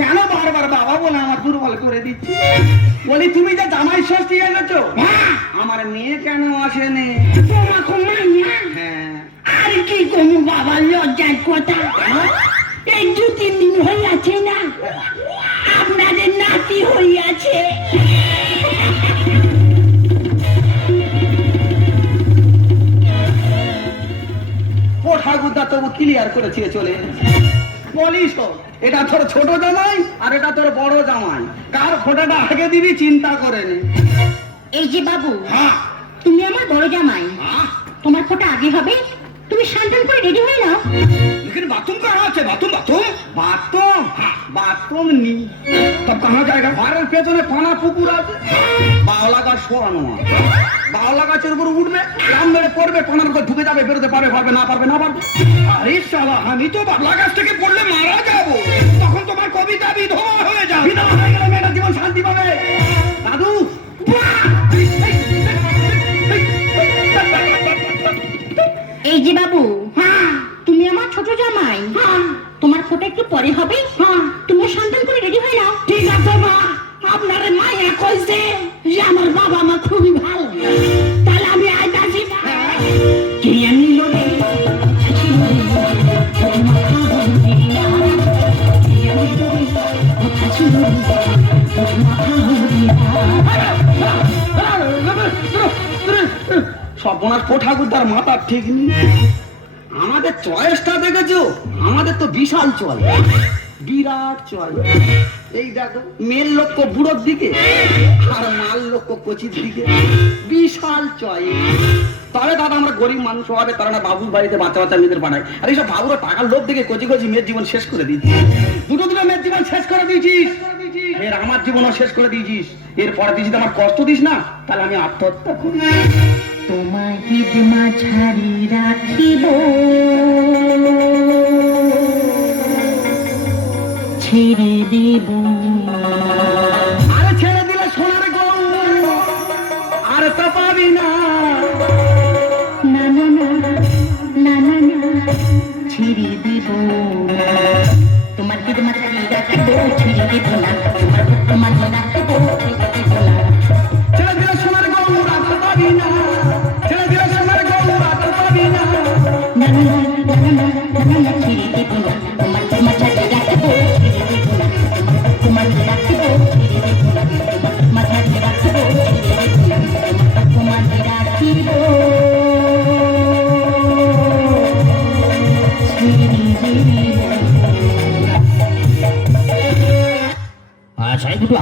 কেন বারবার বাবা বলে আমার দুর্বল করে দিচ্ছি? বলি তুমি যে জামাই ষষ্ঠী এনেছো, আমার মেয়ে কেন আসেনি? হ্যাঁ, আর কি কোনো বাবার লজ্জার কথা। এই 2-3 দিন হইয়াছে না আপনাদের নাতি হইয়াছে। ও ঠাকুরদা তবু ক্লিয়ার করেছে চলে। বলিস এটা তোর ছোট জামাই আর এটা তোর বড় জামাই, কার ফোঁটাটা আগে দিবি চিন্তা করে নে। এই যে বাবু, হ্যাঁ, তুমি আমার বড় জামাই, हाँ, তোমার ফোঁটা আগে হবে। তুমি সান্তান করে রেডি হয়ে নাও। लेकिन बाथरूम कहाँ है? बाथरूम बाथरूम बाथरूम हाँ, बाथरूम नहीं तब कहाँ जाएगा? ঘরের পেছনে পানা পুকুর আছে, বাওলা গাছ শোয়ানো আছে। বাওলা গাছের উপর উঠবে, রাম মেরে পড়বে, পানার উপর ঢুকে যাবে, বেরোতে পারবে পারবে না পারবে না পারবে। আরে শালা, আমি তো বাবলা গাছ থেকে পড়লে মারা যাবো, তখন তোমার কবিতা বিধবা হয়ে যাবে। বিধবা হয়ে গেলে মেয়েটা জীবন শান্তি পাবে। দাদু এই যে বাবু, তুমি আমার ছোট জামাই, তোমার ফোঁটা একটু পরে হবে। তুমি সান্তান করে রেডি হয়ে নাও। ঠিক আছে মা, আপনার মায়া কইছে যে আমার বাবা মা খুবই ভালো, তাহলে আমি আইতাছি। কে আমি লোরে সর্বনাশ, ঠাকুরদার মাথা ঠিক নেই। আমাদের চয়েসটা দেখেছো? আমাদের তো বিশাল চল, বিরাট চল। এই দেখো, মেয়ের লক্ষ্য বুড়োর দিকে আর মাল লক্ষ্য কচির দিকে, বিশাল চয়েস। তবে দাদা আমরা গরিব মানুষ হবে, তারা না বাবুর বাড়িতে বাচ্চা বাচ্চা মেয়েদের পাঠায়। আর এইসব বাবুরা টাকার লোভ দেখে কচি কচি মেয়ের জীবন শেষ করে দিচ্ছিস। দুটো মেয়ের জীবন শেষ করে দিয়েছিস, এর আমার জীবনও শেষ করে দিয়েছিস। এরপরে দিয়েছিস আমার কষ্ট দিস না, তাহলে আমি আত্মহত্যা করি। তোমাকে মাঝারি রাখিব, ছেড়ে দেব। আরে ছেড়ে দিলে সোনার গৌ আর তো পাবি না। না না না না না না, ছেড়ে দেব। তোমাকে মাঝারি রাখিব, ছেড়ে দেব না। তোমাকে রাখিব, ছেড়ে দেব না। ছেড়ে দিলে সোনার গৌ আর তো পাবি না। ছেড়ে দিলে সোনার গৌ আর তো পাবি না। না না না না না না না, ছেড়ে দেব না। তোমাকে মাঝারি রাখিব, ছেড়ে দেব না। তোমাকে রাখিব, ছেড়ে দেব না। তোমাকে মাঝারি রাখিব, ছেড়ে দেব না। তোমাকে রাখিব, ছেড়ে দেব না। আচ্ছা, একটু